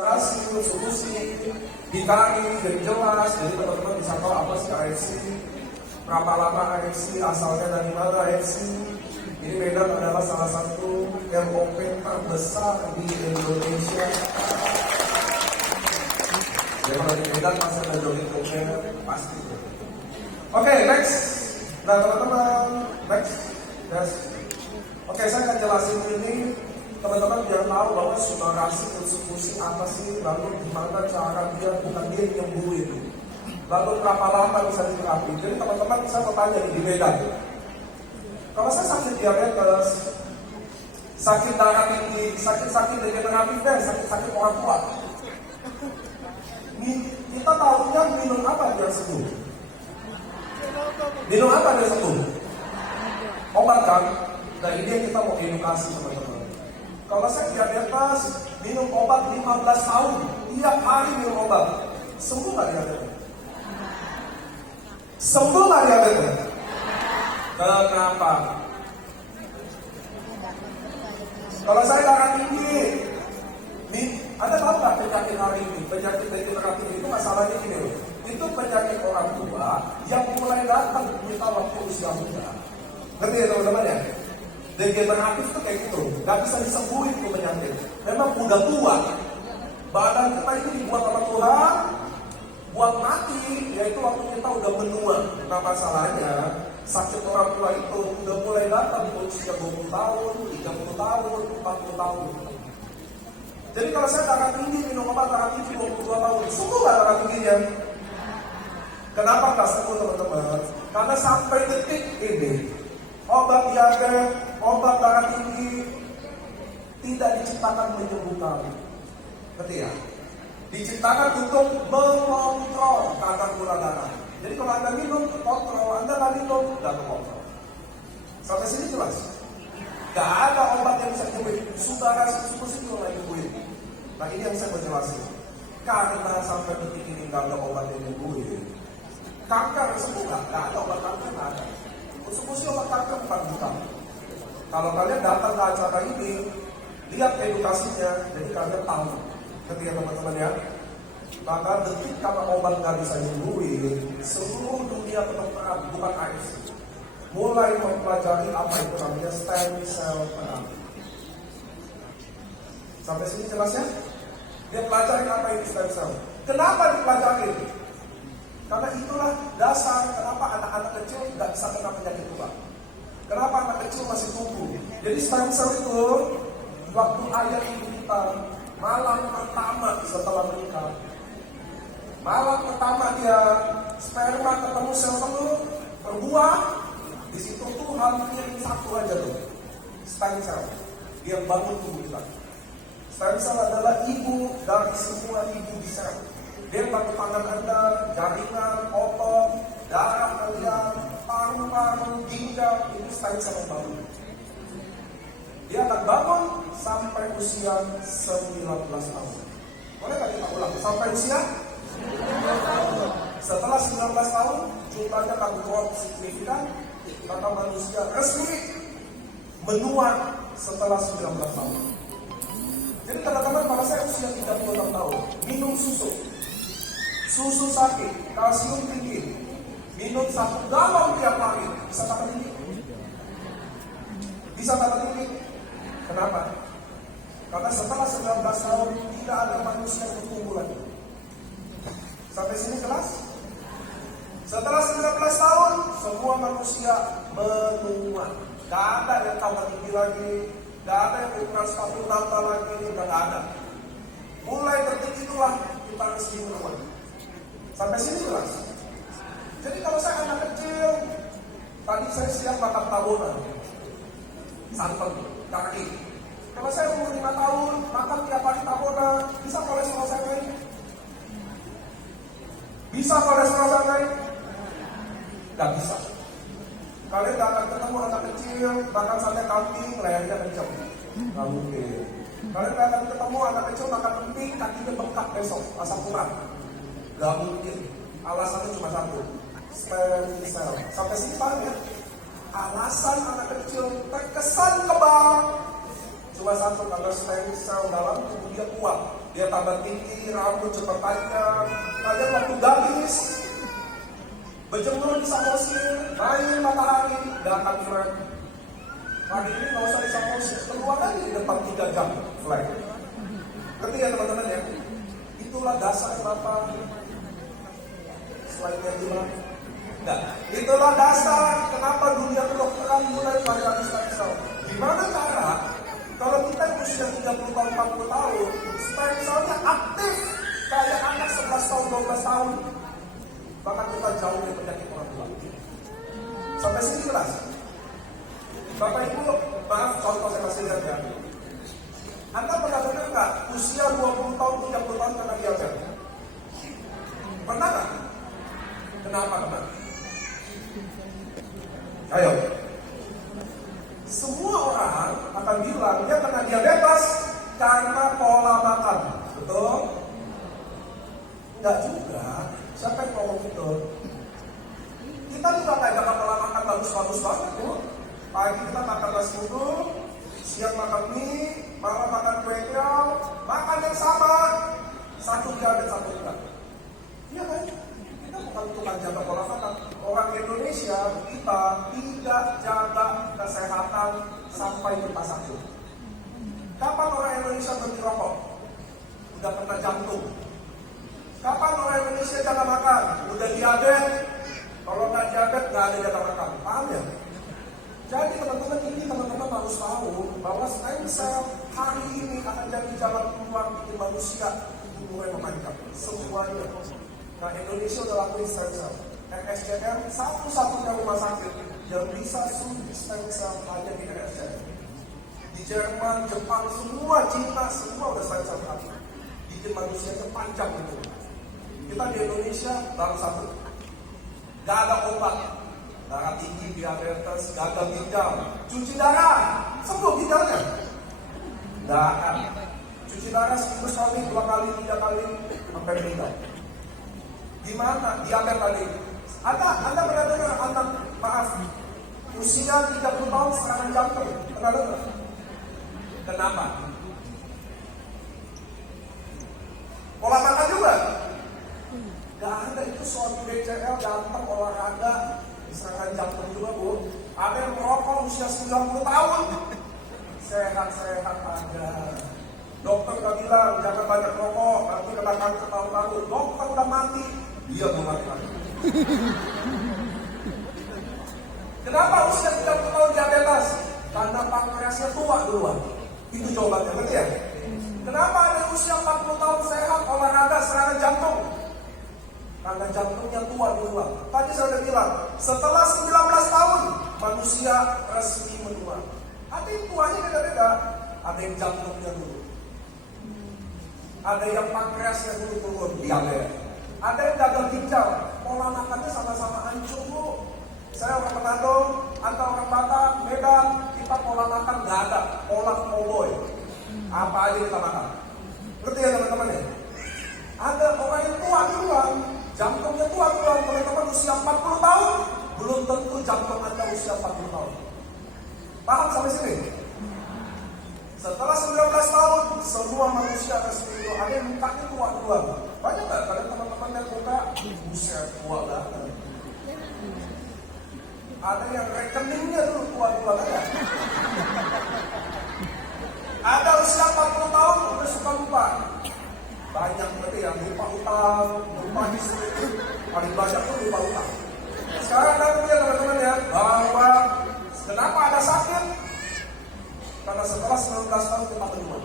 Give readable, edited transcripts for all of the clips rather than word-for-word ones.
Terasi, solusi, dikari, jadi jelas. Jadi teman-teman bisa tahu apa sih AFC, berapa lama AFC, asalnya dari mana AFC. Ini Medan adalah salah satu MOP terbesar di Indonesia. Jadi kalau di Medan masih ada jogging tracknya pasti. Oke, next. Nah teman-teman, next. Yes. Oke, saya akan jelasin ini. Teman-teman biar tahu bahwa subarasi eksekusi apa sih, lalu gimana cara dia, bukan dia yang nyembuhin, lalu berapa lama bisa diterapi. Jadi teman-teman saya mau tanya di Medan, kalau saya sakit diabetes, sakit darah tinggi, sakit-sakit degeneratif dan sakit-sakit orang tua, kita tahunya minum apa biar sembuh? Minum apa biar sembuh? Obat kan? Nah ini yang kita mau edukasi teman-teman. Kalau saya diabetes, minum obat 15 tahun, tiap hari minum obat, sembuh nggak diabetes? Sembuh nggak diabetes? Kenapa? Kalau saya darah tinggi, nih, Anda tahu nggak penyakit hari ini? Penyakit degeneratif itu masalahnya ini loh. Itu penyakit orang tua yang mulai datang kita waktu usia muda. Ngerti ya teman-teman ya? Degeneratif itu kayak gitu, nggak bisa disembuhin itu penyakit. Memang udah tua, badan kita ini dibuat sama Tuhan, buat mati, yaitu waktu kita udah menua. Nah masalahnya, sakit orang tua itu udah mulai datang di usia 20 tahun, 30 tahun, 40 tahun. Jadi kalau saya darah tinggi, minum obat darah tinggi 22 tahun, sembuh nggak darah tingginya? Kenapa nggak sembuh teman-teman? Karena sampai detik ini, obat diabetes, obat darah tinggi tidak diciptakan menyembuhkan. Ngerti ya? Diciptakan untuk mengontrol kadar gula darah. Jadi kalau Anda minum, kontrol. Anda nggak minum, nggak kontrol. Sampai sini jelas? Gak ada obat yang bisa nyembuhin. Saudara sih juga nggak nyembuhin. Nah ini yang saya mau jelasin. Karena sampai detik ini nggak ada obat yang nyembuhin. Kanker sembuh nggak? Nggak ada obat kanker, nggak ada. Eksekusi obat kanker bukan bukan. Kalau kalian datang ke acara ini, lihat edukasinya, jadi kalian tahu. Ketika teman-teman ya, maka detik karena obat nggak bisa nyembuhin, seluruh dunia kedokteran bukan AFC mulai mempelajari apa itu namanya stem cell therapy. Sampai sini jelas ya? Dia pelajari apa itu stem cell. Kenapa dipelajari? Karena itulah dasar kenapa anak-anak kecil nggak bisa kena penyakit tua. Kenapa anak kecil masih tumbuh? Jadi stem cell itu waktu ayah ibu kita malam pertama setelah menikah, malam pertama dia sperma ketemu sel telur berbuah, di situ Tuhan kirim satu aja tuh stem cell. Dia bangun tubuh kita. Stem cell adalah ibu dari semua ibu di sel. Dia bantu tangan Anda, jaringan, otot, darah kalian, paru-paru, ginjal, itu stem cell yang bangun. Dia akan bangun sampai usia 19 tahun. Boleh nggak kita ulang? Sampai usia 19 tahun. Setelah 19 tahun, jumlahnya akan drop signifikan, maka manusia resmi menua setelah 19 tahun. Jadi teman-teman, pada saya usia 36 tahun, minum susu sakit, kalsium tinggi, minum 1 galon tiap hari, bisa tambah tinggi? Bisa tambah tinggi? Kenapa? Karena setelah 19 tahun tidak ada manusia yang bertumbuh lagi. Sampai sini jelas? Setelah 19 tahun semua manusia menua. Gak ada yang tambah tinggi lagi, gak ada yang ukuran sepatu nambah lagi, gak ada. Mulai detik itulah kita resmi menua. Sampai sini jelas? Jadi kalau saya anak kecil, tadi saya siap makan tahunan, santan, kaki. Kalau saya umur 5 tahun, makan tiap hari tahunan, bisa kolesterol saya naik? Bisa kolesterol saya naik? Gak bisa. Kalian gak akan ketemu anak kecil, makan sate kambing, lehernya kencang. Gak mungkin. Kalian gak akan ketemu anak kecil makan emping, kakinya bengkak besok, asam urat. Gak mungkin. Alasannya cuma satu, stem cell. Sampai sini paham ya? Alasan anak kecil terkesan kebal cuma satu, karena stem cell dalam tubuh dia kuat. dia tambah tinggi, rambut cepat panjang. Kalian waktu gadis berjemur di Samosir, main matahari, gak akan flat. Hari ini gak usah di Samosir, keluar aja di depan 3 jam flat. Ngerti ya teman-teman ya? Itulah dasar kenapa slide-nya gimana? Nah, itulah dasar kenapa dunia kedokteran mulai pelajari stem cell. Gimana cara kalau kita usia 30 tahun, 40 tahun, stem cell-nya aktif kayak anak 11 tahun, 12 tahun. Bahkan kita jauh dari penyakit orang tua. Sampai sini jelas? Bapak Ibu, maaf contoh saya kasih lihat ya. Anda pernah dengar nggak usia 20 tahun, 30 tahun kena diabetes? Pernah nggak? Kenapa kena? Ayo. Semua orang akan bilang dia kena diabetes karena pola makan. Betul? Enggak juga. Siapa yang ngomong gitu? Kita juga kayak pola makan bagus-bagus banget, Bu. Pagi kita makan nasi uduk, siang makan mie, malam makan kue tiaw, makan yang sama. Satu diabetes, satu enggak. Iya kan? Kita bukan tukang jaga pola makan. Orang Indonesia, kita tidak jaga kesehatan sampai kita sakit. Kapan orang Indonesia berhenti rokok? Udah kena jantung. Kapan orang Indonesia jaga makan? Udah diabetes. Kalau nggak diabetes, nggak ada jaga makan. Paham ya? Jadi teman-teman harus tahu bahwa stem cell hari ini akan jadi jalan keluar bikin manusia mulai memainkan semuanya. Nah, Indonesia udah lakuin stem cell. RSCM satu-satunya rumah sakit yang bisa suntik stem cell hanya di RSCM. Di Jerman, Jepang, semua Cina, semua udah stem cell terapi. Bikin manusianya panjang gitu. Kita di Indonesia baru satu. Gak ada obat. Darah tinggi, diabetes, gagal ginjal, cuci darah, sembuh ginjalnya. Gak akan. Cuci darah seminggu sekali, 2 kali, 3 kali, sampai meninggal. Gimana? Diabetes tadi. Anda pernah dengar anak, maaf, usia 30 tahun serangan jantung? Pernah dengar? Kenapa? Pola makan juga? Gak ada, itu soal BCL, ganteng, olahraga, serangan jantung juga, Bu. Ada yang merokok usia 90 tahun. Sehat-sehat aja. Dokter udah bilang, jangan banyak rokok, nanti kena kanker tahun-tahun. Dokter udah mati, dia belum mati lagi. Kenapa usia 30 tahun diabetes? Karena pankreasnya tua duluan. Itu jawabannya, ngerti ya? Kenapa ada usia 40 tahun sehat, olahraga, serangan jantung? Karena jantungnya tua duluan. Tadi saya udah bilang, setelah 19 tahun, manusia resmi menua. Ada yang tuanya beda-beda. Ada yang jantungnya dulu. Ada yang pankreasnya dulu turun, diabetes. Ada yang gagal ginjal, pola makannya sama-sama hancur, Bu. Saya orang Manado, Anda orang Batak, Medan, kita pola makan nggak ada, pola koboi. Apa aja kita makan. Ngerti ya teman-teman ya? Ada orang yang tua duluan, jantungnya tua duluan, teman-teman usia 40 tahun, belum tentu jantung Anda usia 40 tahun. Paham sampai sini? Setelah 19 tahun, semua manusia resmi itu ada yang mukanya tua duluan. Banyak nggak? Kadang teman-teman yang muka, buset tua banget. Ada yang rekeningnya dulu tua duluan aja. Ada usia 40 tahun, udah suka lupa. Banyak berarti yang lupa utang, lupa istri. Paling banyak tuh lupa utang. Sekarang kita lihat teman-teman ya, bahwa kenapa ada sakit? Karena setelah 19 tahun kita menua.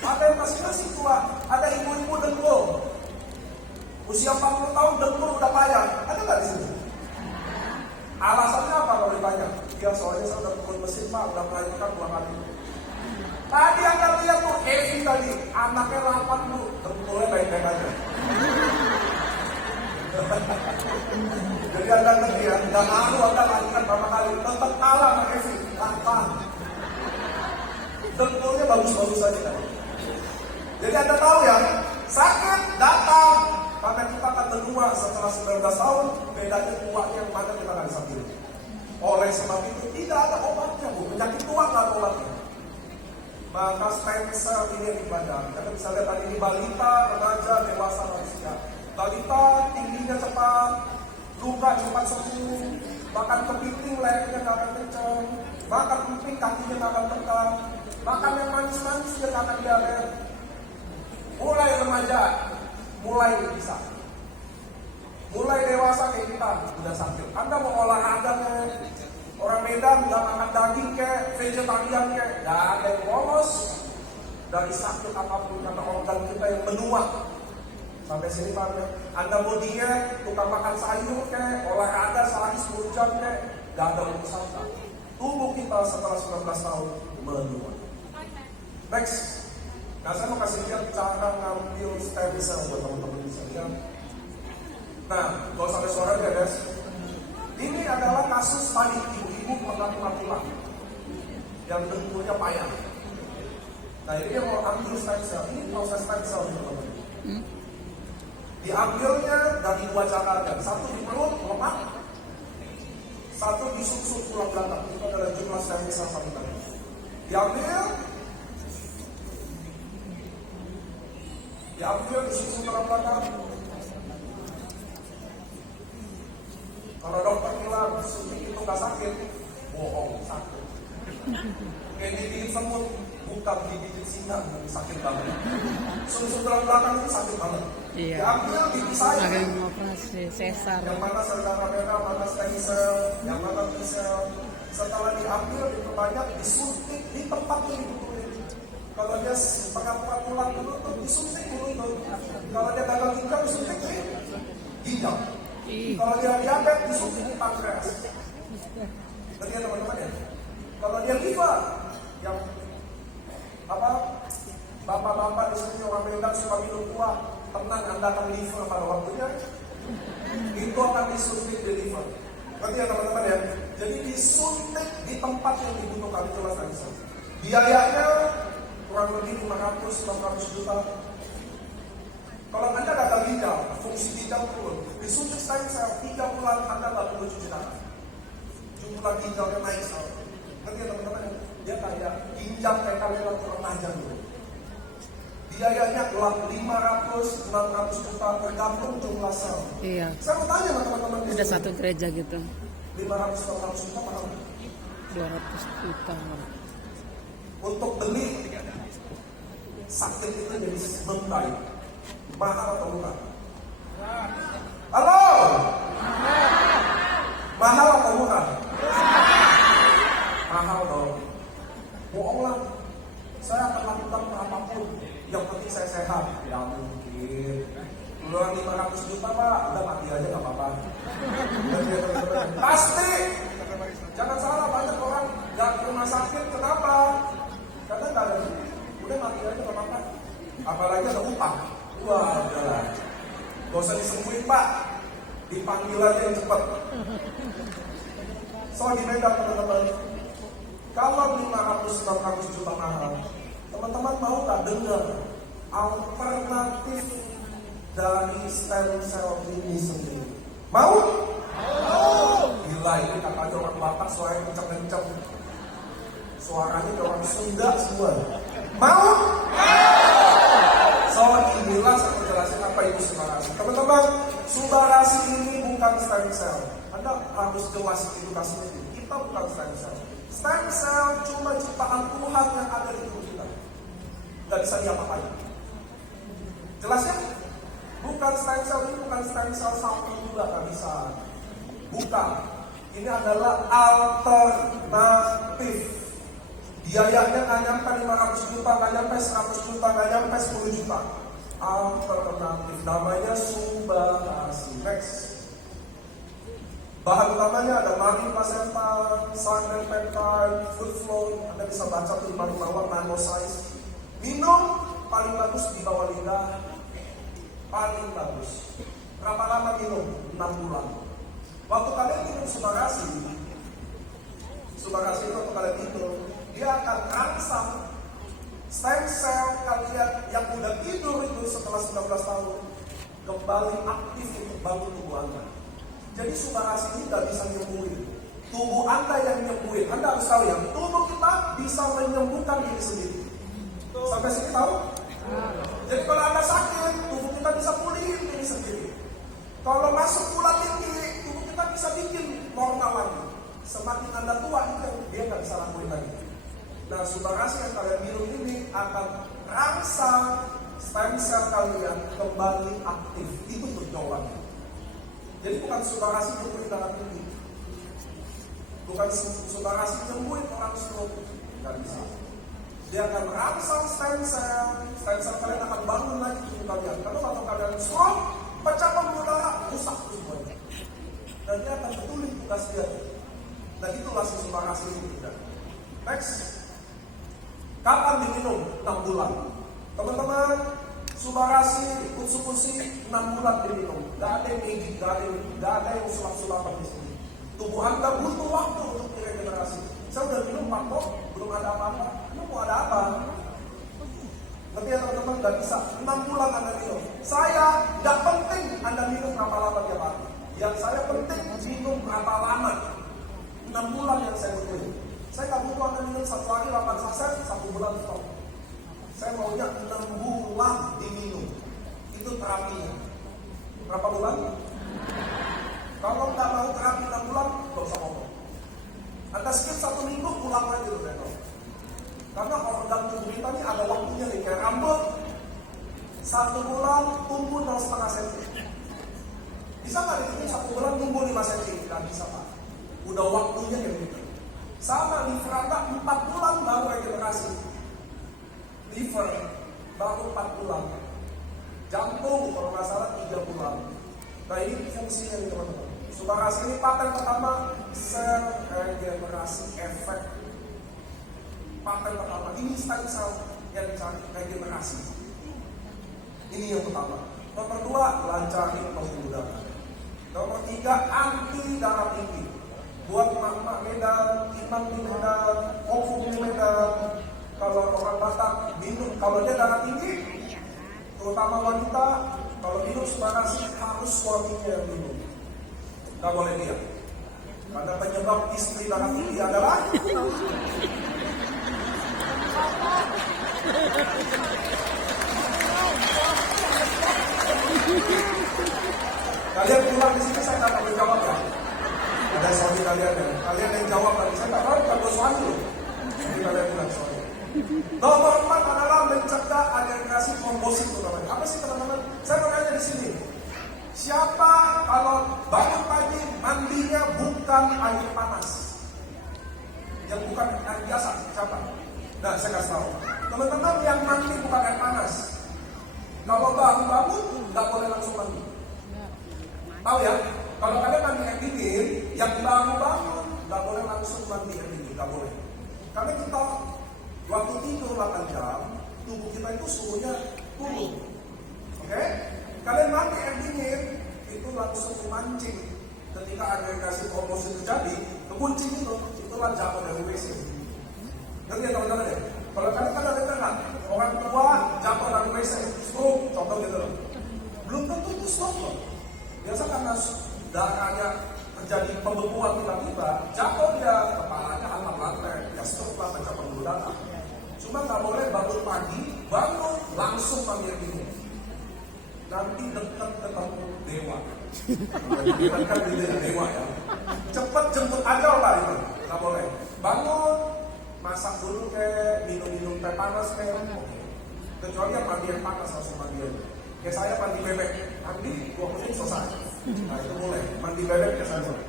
Ada yang masih tua, ada ibu-ibu dengkul. Usia 40 tahun dengkul udah payah. Ada nggak di sini? Alasannya apa kalau ditanya? Ya soalnya saya udah pukul mesin Pak, udah melahirkan 2 kali. Tadi Anda lihat tuh Evi tadi, anaknya 8 Bu, dengkulnya baik-baik aja. Jadi Anda ngerti ya, nggak malu Anda lahirkan berapa kali, tetap kalah sama Evi, 8. Dengkulnya bagus-bagus saja kan. Jadi Anda tahu ya, sakit datang karena kita akan menua setelah 19 tahun, bedanya tuanya yang mana kita akan sakit. Oleh sebab itu tidak ada obatnya Bu, penyakit tua nggak ada obatnya. maka stem cell ini yang dipelajari. Kita bisa lihat tadi ini balita, remaja, dewasa, lansia. Balita tingginya cepat, luka cepat sembuh, makan kepiting lehernya nggak akan kencang, makan emping kakinya nggak akan tekan, makan yang manis-manis dia nggak akan diabetes. Mulai remaja, mulai bisa. Mulai dewasa kayak kita udah sakit. Anda mau olahraga orang Medan nggak makan daging kayak vegetarian kayak nggak ada yang lolos dari sakit apapun karena organ kita yang menua. Sampai sini Pak, Anda mau diet, tukang makan sayur kayak olahraga sehari 10 jam kayak nggak ada urusan. Tubuh kita setelah 19 tahun menua. Next, nah saya mau kasih lihat cara ngambil stem cell buat teman-teman bisa lihat. Nah, kalau sampai suara ya guys, ini adalah kasus panik ibu-ibu penampilan yang dengkulnya payah. Nah ini dia mau ambil stem cell, ini proses stem cell teman-teman. Diambilnya dari 2 cara, satu di perut lemak, satu di sumsum tulang belakang. Itu adalah jumlah stem cell satu kali. Diambil di sumsum tulang belakang. Kalau dokter bilang suntik itu nggak sakit, bohong, sakit. Kayak digigit semut, bukan digigit singa, sakit banget. Sumsum tulang belakang itu sakit banget. Iya. Diambil dipisahin. Ada yang operasi sesar. Yang mana sel darah merah, mana stem cell, yang mana T cell. Setelah diambil, diperbanyak, disuntik di tempat yang dibutuhin. Kalau dia pengapuan tulang dulu tuh disuntik dulu tuh. Kalau dia gagal ginjal disuntik di ginjal. Kalau dia diabetes disuntik di pankreas. Ngerti ya teman-teman ya? Kalau dia liver, yang bapak-bapak di sini orang Medan suka minum kuah, tenang Anda akan liver pada waktunya. Itu akan disuntik di liver. Ngerti ya teman-teman ya? Jadi disuntik di tempat yang dibutuhkan, itulah stem cell. Biayanya kurang lebih 500-600 juta. Kalau Anda gagal ginjal, fungsi ginjal turun, disuntik stem cell 3 bulan Anda nggak perlu cuci tangan. Jumlah ginjalnya naik sekali. Ngerti ya teman-teman? Dia kayak ginjal kayak kalian waktu remaja dulu. Biayanya 500-600 juta tergantung jumlah sel. Iya. Saya mau tanya sama teman-teman. Ada satu gereja gitu. 500-600 juta mahal. 200 juta. Untuk beli sakit itu jadi membaik. Mahal atau murah? Halo? Mahal atau murah? Mahal dong. Bohong lah. Saya akan lakukan apapun. Yang penting saya sehat. Ya mungkin. Keluar 500 juta Pak, udah mati aja gak apa-apa. Pasti. Jangan salah, banyak orang gak ke rumah sakit. Kenapa? Karena gak ada duit. Udah mati aja gak apa-apa. Apalagi ada utang. Wah, udahlah. Gak usah disembuhin Pak. Dipanggil aja yang cepat. Soal di Medan teman-teman. Kalau 500-600 juta mahal, teman-teman mau tak dengar alternatif dari stem cell ini sendiri? Mau? Mau. Gila, ini katanya orang Batak suaranya kenceng-kenceng. Suaranya orang Sunda semua. Mau? So, inilah saya menjelaskan apa itu subbarasi. Teman-teman, subbarasi ini bukan stem cell. Anda harus jelas edukasinya. Kita bukan stem cell. Stem cell cuma ciptaan Tuhan yang ada di tubuh kita. Gak bisa diapa-apain. Jelas ya? Bukan stem cell ini bukan stem cell sapi juga, gak bisa. Bukan. Ini adalah alternatif. Biayanya nggak nyampe 500 juta, nggak nyampe 100 juta, nggak nyampe 10 juta. Alternatif, namanya subbarasi. Next. Bahan utamanya ada marine placenta, sarden peptide, food flow. Anda bisa baca tuh di bawah nano size. Minum paling bagus di bawah lidah. Paling bagus. Berapa lama minum? 6 bulan. Waktu kalian minum subbarasi itu waktu kalian minum, dia akan rangsang stem cell kalian yang udah tidur itu setelah 19 tahun kembali aktif untuk bangun tubuh Anda. Jadi subbarasi ini tidak bisa nyembuhin. Tubuh Anda yang nyembuhin. Anda harus tahu ya, tubuh kita bisa menyembuhkan diri sendiri. Sampai sini tahu? Jadi kalau Anda sakit, tubuh kita bisa pulihin diri sendiri. Kalau masuk gula tinggi, tubuh kita bisa bikin normal lagi. Semakin Anda tua, itu yang dia nggak bisa lakuin lagi. Nah, Subarasi yang kalian minum ini akan rangsang stem cell kalian kembali aktif. Itu tujuannya. Jadi bukan Subarasi nyembuhin darah tinggi, bukan Subarasi nyembuhin orang stroke, nggak bisa. Dia akan rangsang stem cell kalian akan bangun lagi tubuh kalian. Karena waktu kalian stroke, pecah pembuluh darah, rusak semuanya. Dan dia akan betulin tugas dia. Dan itulah si Subarasi ini. Next. Kapan diminum? 6 bulan. Teman-teman, Subarasi, Kutsukusi 6 bulan diminum. Gak ada yang magic, gak ada yang sulap-sulapan di sini. Tubuh Anda butuh waktu untuk diregenerasi. Saya udah minum 4 kok, belum ada apa-apa. Lu mau ada apa? Tapi ya teman-teman, gak bisa. 6 bulan Anda minum. Saya gak penting Anda minum berapa lama tiap hari. Yang saya penting minum berapa lama. 6 bulan yang saya butuh. Saya gak butuh Anda minum 1 hari 8 saset, 1 bulan stop. Saya maunya 6 bulan diminum. Itu terapinya. Berapa bulan? Kalau nggak mau terapi 6 bulan, nggak usah ngomong. Anda skip 1 minggu, pulang lagi loh, karena organ tubuh kita ini ada waktunya nih, kayak rambut 1 bulan tumbuh 0,5 cm. Bisa nggak dibikin 1 bulan tumbuh 5 cm? Nggak bisa Pak. Udah waktunya yang gitu. Sama liver Anda 4 bulan baru regenerasi. Liver baru 4 bulan. Jantung kalau nggak salah 3 bulan. Nah ini fungsinya nih teman-teman. Subarasi ini paten pertama sel regenerasi efek. Paten pertama ini stem cell yang dicari regenerasi. Ini yang pertama. Nomor 2 lancarin pembuluh darah. Nomor 3 anti darah tinggi. Buat mak-mak Medan, imam di Medan, kofum di Medan. Kalau orang Batak minum, kalau dia darah tinggi, terutama wanita, kalau minum Subarasi harus suaminya yang minum. Gak boleh dia. Karena penyebab istri darah tinggi adalah kalian pulang di sini saya nggak akan menjawab ya. Ada suami kalian ya. Kalian yang jawab lagi. Saya nggak tahu kalau suami loh. Jadi kalian bilang suami. Nomor 4 adalah mencegah agregasi trombosit namanya. Apa sih teman-teman? Saya mau tanya di sini. Siapa kalau bangun pagi mandinya bukan air panas? Yang bukan air biasa, siapa? Nah, saya kasih tahu. Teman-teman yang mandi bukan air panas. Kalau bangun, nggak boleh langsung mandi. Tahu ya? Kalau kalian mandi air dingin, yang bangun, nggak boleh langsung mandi air dingin, nggak boleh. Karena kita waktu tidur 8 jam, tubuh kita itu suhunya turun. Oke? Kalian mandi air dingin, itu langsung memancing. Ketika agregasi trombosit terjadi, kekunci itulah jatuh dari WC. Ngerti ya teman-teman ya? Kalau kalian kan ada dengar, orang tua jatuh dari WC, stroke, contoh gitu loh. Belum tentu itu stroke loh. Biasa karena darahnya terjadi pembekuan tiba-tiba, jatuh dia, kepalanya hantam lantai, ya stroke lah, pecah pembuluh darah. Cuma nggak boleh bangun pagi, bangun langsung panggil ini. Nanti dekat ketemu dewa. Kan dewa ya. Cepet jemput aja lah itu, nggak boleh. Bangun, masak dulu minum teh panas kecuali yang mandi yang panas langsung mandi aja. Kayak saya mandi bebek, mandi 2 menit selesai. Nah itu boleh, mandi bebek ya saya boleh.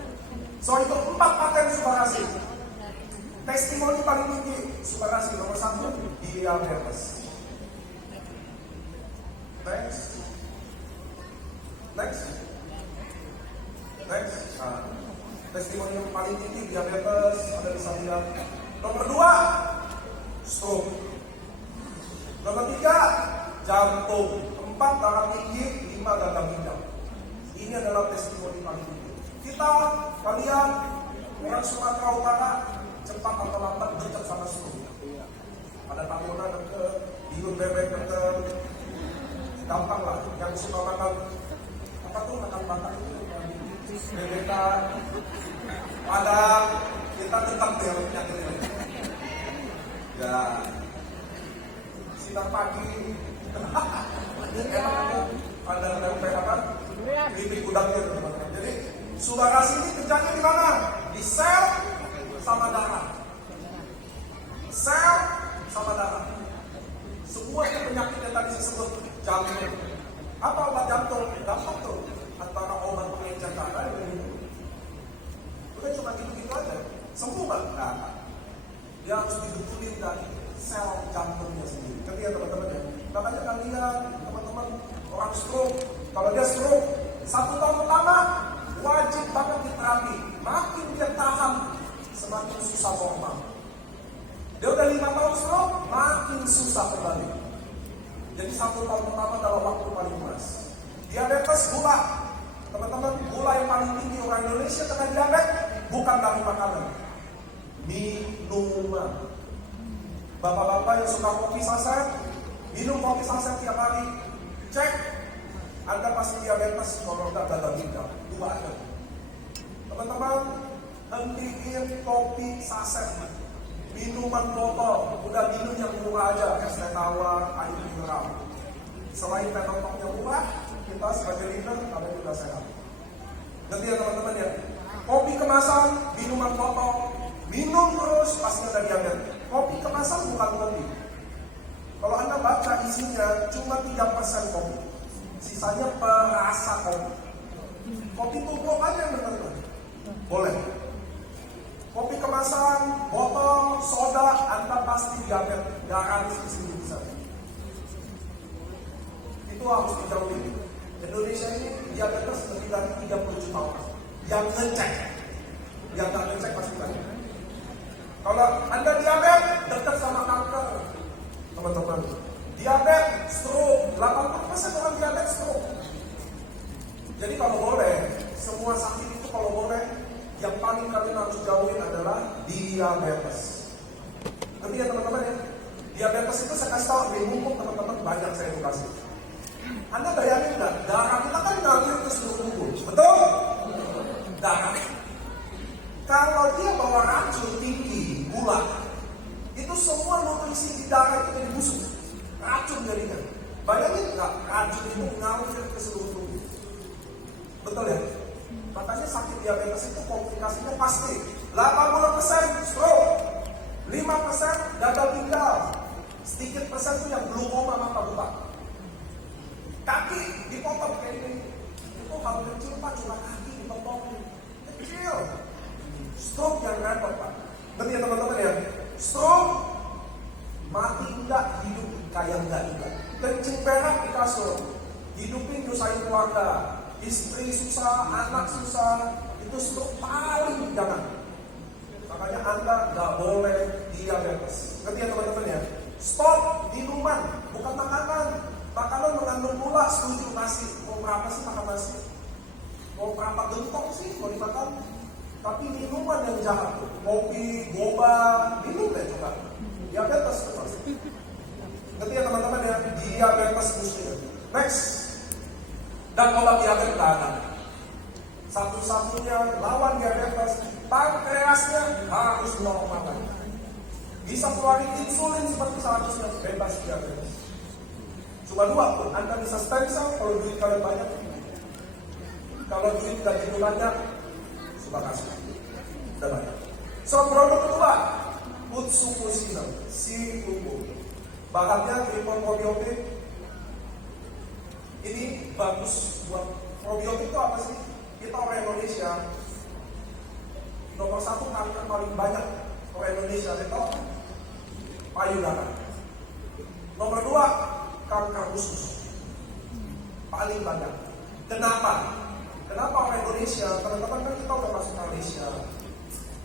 So itu 4 paten Subarasi. Testimoni paling tinggi Subarasi nomor 1 diabetes. Next. Testimoni yang paling tinggi diabetes, ada bisa lihat. Nomor 2 stroke. Nomor 3 jantung. 4 darah tinggi, 5 gagal ginjal. Ini adalah testimoni paling tinggi. Kita, kalian, orang Sumatera Utara, cepat atau lambat dekat sama stroke. Ada tamunan dekat, biun bebek dekat, gampang lah. Yang suka makan apa tuh makan batang itu, bebekan, padang, kita tetap dia penyakit ini. Ya, si sinar pagi. Ada apa? Bibit udangnya teman-teman. Jadi subarasi ini kerjanya di mana? Di sel sama darah. Sel sama darah. Semua penyakit yang tadi saya sebut, jantung. Apa obat jantung? Gampang tuh. Antara obat pengencer darah dan minum. Bukan cuma gitu-gitu aja. Sembuh nggak? Nah, dia harus dibetulin dari sel jantungnya sendiri. Ngerti ya teman-teman ya? Makanya kalian, teman-teman, orang stroke, kalau dia stroke, 1 tahun pertama wajib banget diterapi. Makin dia tahan, semakin susah normal. Dia udah 5 tahun stroke, makin susah kembali. Jadi 1 tahun pertama dalam waktu paling keras. Diabetes gula, teman-teman, gula yang paling tinggi orang Indonesia kena diabetes bukan dari makanan, minuman. Bapak-bapak yang suka kopi saset, minum kopi saset tiap hari, cek, Anda pasti diabetes kalau nggak gagal ginjal. 2 aja. Teman-teman, hentiin kopi saset, minuman botol, udah minum yang murah aja, es teh tawar, air mineral. Selain tenoknya murah, kita sebagai leader ada juga sehat. Ngerti ya teman-teman ya? Kopi kemasan, minuman botol, minum terus pasti ada diabetes. Kopi kemasan bukan kopi. Kalau Anda baca isinya cuma 3% kopi. Sisanya perasa kopi. Kopi tubruk aja yang teman-teman. Boleh. Kopi kemasan, botol, soda, Anda pasti diabetes. Garansi di sini bisa. Itu harus dijauhi. Indonesia ini diabetes lebih dari 30 juta orang. Yang ngecek, yang nggak ngecek pasti banyak. Kalau Anda diabetes, dekat sama kanker, teman-teman. Diabetes, stroke, 80% orang diabetes stroke. Jadi kalau boleh, semua sakit itu kalau boleh, yang paling kalian harus jauhin adalah diabetes. Nanti ya teman-teman ya, diabetes itu saya kasih tahu, mumpung teman-teman banyak saya edukasi. Anda bayangin nggak, darah kita kan ngalir ke seluruh tubuh, betul? Darah. Kalau dia bawa racun tinggi, gula, itu semua nutrisi di darah itu jadi busuk. Racun jadinya. Bayangin nggak, racun itu ngalir ke seluruh tubuh. Betul ya? Makanya sakit diabetes itu komplikasinya pasti 80% stroke, 5% gagal ginjal, sedikit persen itu yang glaukoma mata buta. Kaki dipotong kayak ini, itu hal kecil Pak, cuma kaki dipotong kecil. Stroke yang repot Pak. Ngerti ya teman-teman ya? Stroke mati enggak, hidup kayak enggak juga. Kencing berak di kasur, hidupin nyusahin keluarga, istri susah, anak susah, itu stroke paling jangan. Makanya Anda nggak boleh diabetes. Ngerti ya teman-teman ya? Stop minuman, bukan makanan. Makanan mengandung gula, setuju nasi. Mau berapa sih makan nasi? Mau berapa gentong sih mau dimakan? Tapi minuman yang jahat, kopi, boba, minum deh juga. Diabetes betul. Ngerti ya teman-teman ya? Diabetes muslim. Next. Dan obat diabetes tahanan. Satu-satunya lawan diabetes, pankreasnya harus normal. Bisa keluarin insulin seperti seharusnya, bebas diabetes. Cuma 2 pun, Anda bisa stem cell kalau duit kalian banyak. Kalau duit gaji banyak, suka kasih. Udah banyak. So, produk kedua, food supplement, si tubuh. Bahannya tripon probiotik. Ini bagus buat probiotik itu apa sih? Kita orang Indonesia nomor 1 kanker paling banyak orang Indonesia itu payudara. Nomor 2 kanker usus paling banyak. Kenapa? Kenapa orang Indonesia? Teman-teman kan kita udah masuk Malaysia,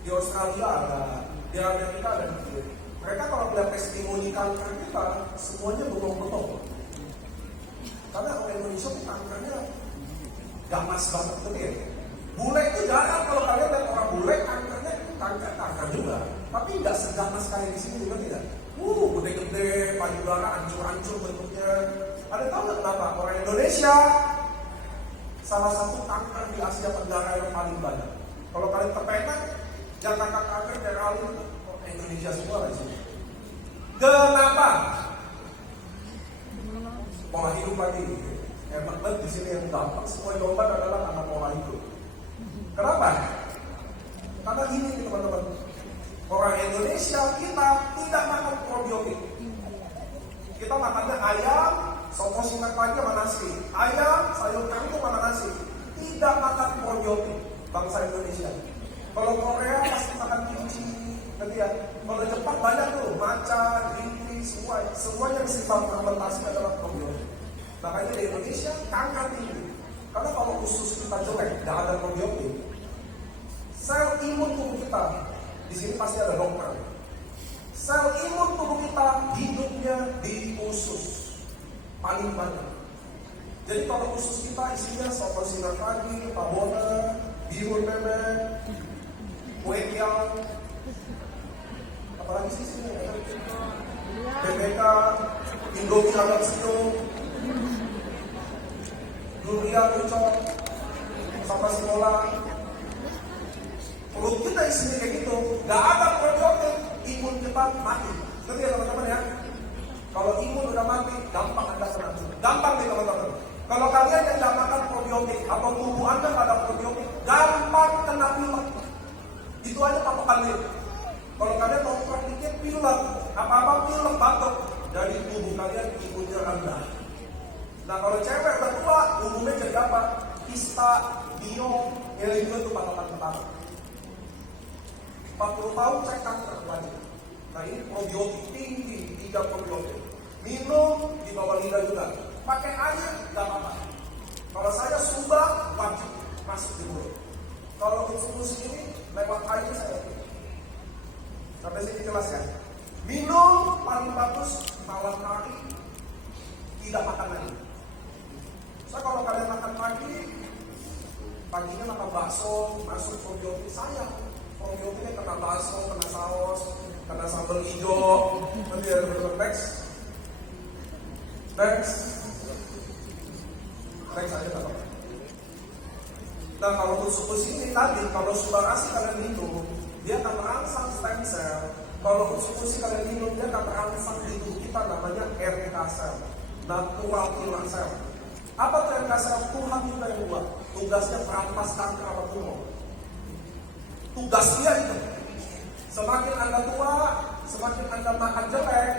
di Australia ada, di Amerika ada. Mereka kalau melihat testimoni kanker kita, semuanya bengong-bengong. Karena orang Indonesia itu kankernya gamas banget tuh ya. Bule itu jarang kalau kalian lihat orang bule kankernya kanker juga, tapi nggak seganas kayak di sini juga tidak. Gede-gede, payudara hancur-hancur bentuknya. Ada tahu nggak kenapa? Orang Indonesia salah satu kanker di Asia Tenggara yang paling banyak. Kalau kalian terpena, jangan kanker dari Indonesia semua di sini. Kenapa? pola hidup lagi. Enak banget di sini yang gampang. Semua jawaban adalah karena pola hidup. Kenapa? Karena gini nih teman-teman. Orang Indonesia kita tidak makan probiotik. Kita makannya ayam, soto singkat pagi sama nasi. Ayam, sayur kangkung sama nasi. Tidak makan probiotik bangsa Indonesia. Kalau Korea pasti makan kimchi, nanti ya. Kalau Jepang banyak tuh matcha, green tea, semuanya yang sifat fermentasi adalah probiotik. Makanya di Indonesia kanker tinggi. Karena kalau usus kita jelek, tidak ada probiotik. Sel imun tubuh kita, di sini pasti ada dokter. Sel imun tubuh kita hidupnya di usus paling banyak. Jadi kalau usus kita isinya soto sinar pagi, pabona, bihun bebek, kue tiaw, apalagi sih sini BBK, Indomie agak siung, durian ucok, sama sekolah. Perut kita isinya kayak gitu, gak ada probiotik, imun kita mati. Ngerti ya teman-teman ya? Kalau imun udah mati, gampang Anda kena. Gampang nih teman-teman. Kalau kalian yang gak makan probiotik, atau tubuh Anda gak ada probiotik, gampang kena pilek. Itu aja patokan nih. Kalau kalian mau praktiknya pilek, apa-apa pilek batuk, dari tubuh kalian imunnya rendah. Nah kalau cewek udah tua, umumnya jadi apa? Kista, biong, itu tuh patokan pertama. 40 tahun cek kanker wajib. Nah ini probiotik tinggi, 3 probiotik. Minum di bawah lidah juga. Pakai air nggak apa-apa. Kalau saya sumbang wajib masuk di mulut. Kalau infus ini lewat air saya. Sampai sini jelas ya. Minum paling bagus malam hari, tidak makan lagi. So kalau kalian makan pagi, paginya makan bakso, masuk probiotik saya. Probiotiknya kena bakso, kena saus, kena sambal hijau, nanti ada next aja tak apa. Nah kalau usus ini tadi, kalau subarasi kalian minum, dia akan merangsang stem cell. Kalau usus kalian minum, dia akan merangsang di tubuh kita namanya RK cell, natural killer cell. Apa tuh RK cell? Tuhan juga yang buat. Tugasnya merampas kanker apa tumor. Tugas dia itu. Semakin Anda tua, semakin Anda makan jelek,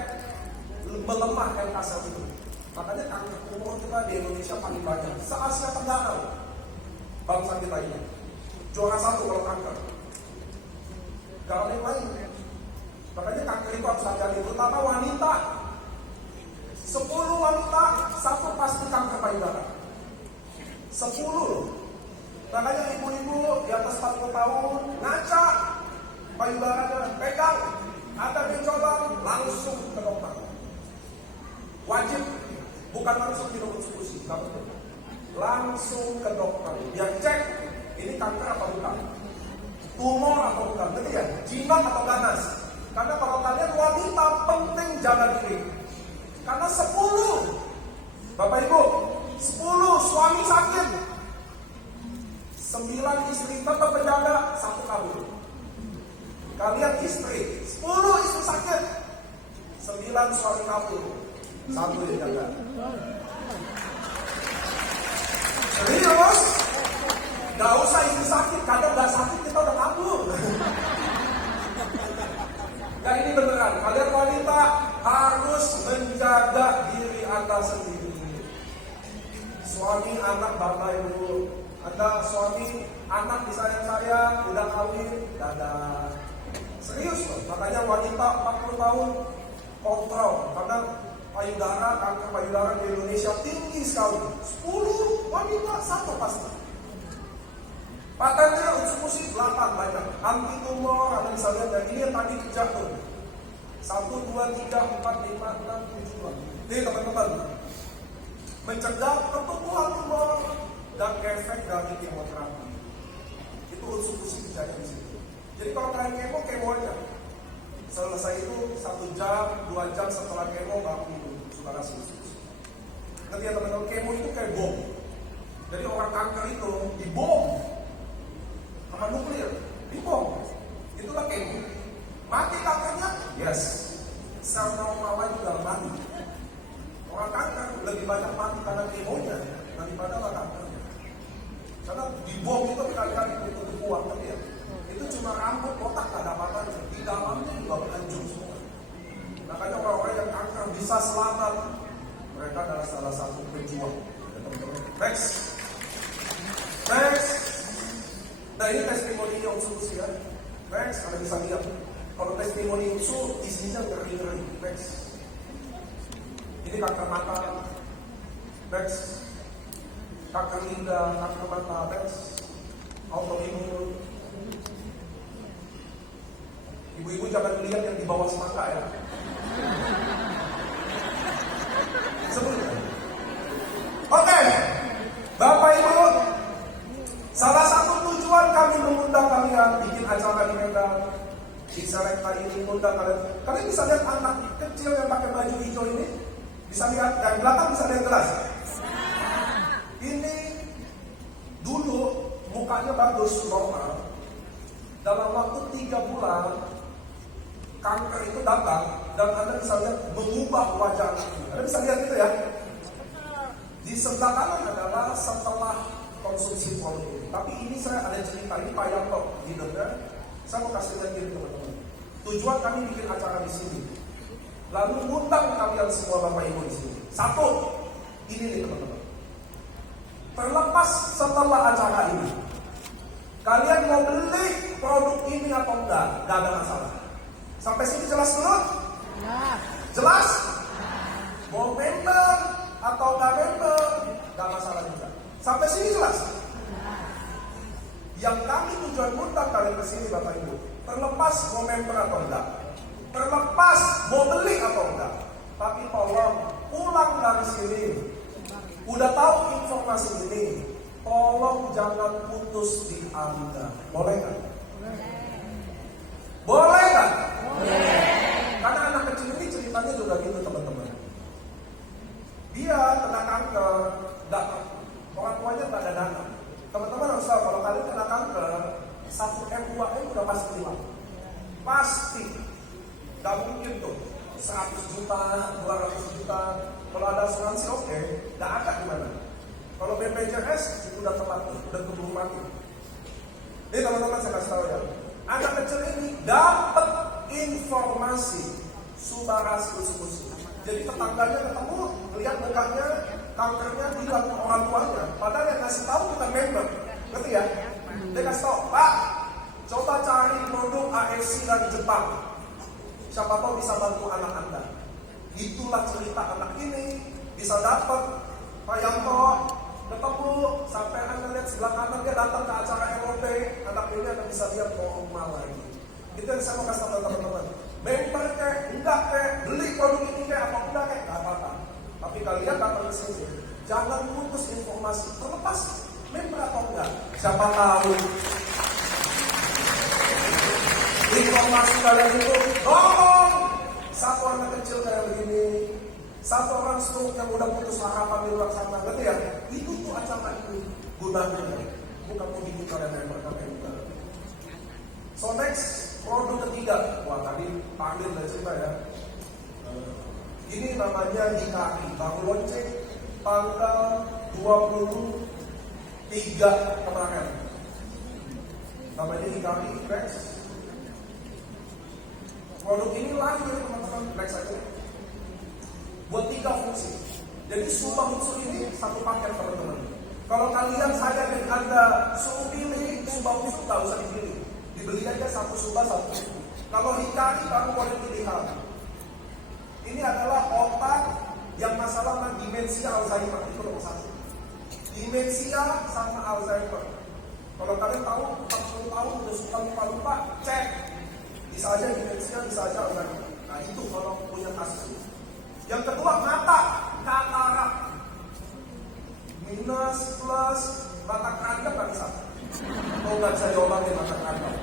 melemah RK cell itu. Makanya kanker tumor kita di Indonesia paling banyak. Se-Asia Tenggara, bangsa kita ini juara 1 kalau kanker. Gak ada yang lain. Makanya kanker itu harus hati-hati, terutama wanita. 10 wanita, 1 pasti kanker payudara. 10 loh. Makanya ibu-ibu di atas 40 tahun ngaca payudaranya, pegang, ada benjolan, langsung ke dokter. Wajib, bukan langsung minum infusi, langsung ke dokter. Dia cek ini kanker apa bukan, tumor atau bukan, ngerti ya? Jimat atau ganas. Karena kalau kalian wanita penting jaga diri. Karena 10 Bapak Ibu, 10 suami sakit, 9 istri tetap menjaga, 1 kabur. Kalian istri, 10 istri sakit, 9 suami kabur, 1 yang jaga. Serius? Gak usah istri sakit, kadang gak sakit kita udah kabur. Nah ini beneran, kalian wanita harus menjaga diri Anda sendiri. Suami, anak, bapak, ibu. Anda suami, anak disayang saya, udah kawin, dadah. Serius loh, makanya wanita 40 tahun kontrol. Karena payudara, kanker payudara di Indonesia tinggi sekali. 10 wanita, 1 pasti. Patennya usus 8 banyak. Anti tumor, Anda bisa lihat dari ini yang tadi jatuh. 1, 2, 3, 4, 5, 6, 7. Jadi teman-teman, mencegah pertumbuhan tumor dan efek dari kemoterapi. Itu usus dijadi di situ. Jadi kalau kalian kemo aja. Selesai itu 1 jam, 2 jam setelah kemo baru minum saudara usus. Nanti ya teman-teman, kemo itu kayak bom. Jadi orang kanker itu dibom sama nuklir, dibom. Itulah kemo. Mati kankernya? Yes. Sel normal juga mati. Orang kanker lebih banyak Next. Next. Nah ini testimoninya usus ya. Next, kalian bisa lihat. Kalau testimoni usus isinya ngeri-ngeri. Next. Ini kanker mata. Next. Kanker lidah, kanker mata. Next. Autoimun. Ibu-ibu jangan lihat yang di bawah semangka ya. Sebelumnya. Oke. Bapak Ibu, salah satu tujuan kami mengundang kalian bikin acara di Medan, di Select kali ini mengundang kalian. Kalian bisa lihat anak kecil yang pakai baju hijau ini? Bisa lihat, dan belakang bisa lihat jelas. Ini dulu mukanya bagus, normal. Dalam waktu 3 bulan, kanker itu datang, dan Anda bisa lihat mengubah wajah anak ini. Anda bisa lihat itu ya? Di sebelah kanan adalah setelah konsumsi produk ini. Tapi ini saya ada cerita, ini Pak Yanto leadernya. Saya mau kasih lihat ini teman-teman. Tujuan kami bikin acara di sini, lalu ngundang kalian semua Bapak Ibu di sini. Satu, ini nih teman-teman. Terlepas setelah acara ini, kalian mau beli produk ini atau enggak, enggak ada masalah. Sampai sini jelas dulu? Jelas? Mau member atau enggak member, enggak masalah juga. Sampai sini jelas? Yang kami tujuan ngundang kalian ke sini Bapak Ibu, terlepas mau member atau enggak, terlepas mau beli atau enggak, tapi tolong pulang dari sini, udah tahu informasi ini, tolong jangan putus di Anda. Boleh nggak? Boleh nggak? Boleh. Karena anak kecil ini ceritanya juga gitu teman-teman. Dia kena kanker, orang tuanya nggak ada dana. Teman-teman harus tahu kalau kalian kena kanker, 1M 2M udah pasti hilang. Pasti. Gak mungkin tuh 100 juta, 200 juta. Kalau ada asuransi oke, gak ada gimana. Kalau BPJS itu udah telat, udah keburu mati. Ini teman-teman saya kasih tahu ya. Anak kecil ini dapat informasi Subaras usus. Jadi tetangganya ketemu, lihat mukanya, kankernya bilang ke orang tuanya. Padahal yang kasih tahu bukan member, ngerti ya? Dia kasih tahu, Pak, coba cari produk ASC dari Jepang. Siapa tahu bisa bantu anak Anda. Itulah cerita anak ini bisa dapat Pak Yanto ketemu sampai Anda lihat sebelah kanan dia datang ke acara LOP. Anak ini Anda bisa lihat normal lagi. Itu yang saya mau kasih tahu teman-teman. Member kayak enggak kayak beli produk ini kayak apa enggak kayak enggak apa-apa. Tapi kalian datang ke sini, jangan putus informasi terlepas member atau enggak. Siapa tahu informasi kalian itu ngomong satu anak kecil kayak begini, satu orang stroke yang udah putus harapan di luar sana, ngerti ya? Itu tuh acara ini gunanya, bukan mau bikin kalian member enggak. So next, produk ketiga. Wah tadi panggil dan cerita ya. Ini namanya Hikari, baru launching tanggal 23 kemarin. Namanya Hikari Rex. Produk ini lahir teman-teman, Rex aja. Buat 3 fungsi. Jadi Subah unsur ini satu paket teman-teman. Kalau kalian saya dan Anda suruh pilih Subah unsur nggak usah dipilih. Dibeli aja satu Subah satu. Kalau Hikari baru boleh pilihan. Ini adalah otak yang masalah demensia Alzheimer, itu nomor 1. Demensia sama Alzheimer. Kalau kalian tahu 40 tahun udah suka lupa-lupa, cek. Bisa aja demensia, bisa aja Alzheimer. Nah itu kalau punya kasus. Yang kedua mata, katarak. Minus, plus, mata keranjang nggak bisa. Oh nggak bisa diobati mata keranjang.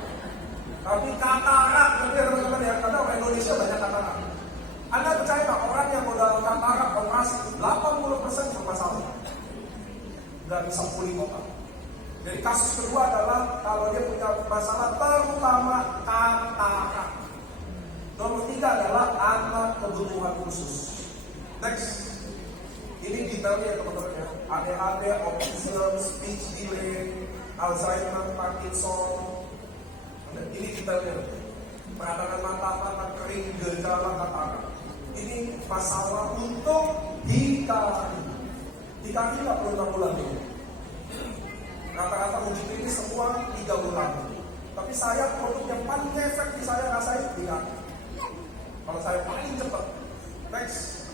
Tapi katarak, nanti teman-teman ya, karena orang Indonesia banyak katarak. Anda percaya nggak orang yang udah katarak operasi 80% bermasalah, nggak bisa pulih total. Jadi kasus kedua adalah kalau dia punya masalah terutama katarak. Nomor 3 adalah anak kebutuhan khusus. Next, ini detailnya teman-teman ya. ADHD, autism, speech delay, Alzheimer, Parkinson. Ini detailnya. Peradangan mata kering, gejala katarak. Ini masalah untuk Hikari. Di kaki nggak perlu 6 bulan ini. Rata-rata uji klinis semua 3 bulan. Tapi saya produk yang paling efek di saya rasain di kaki. Kalau saya paling cepat. Next.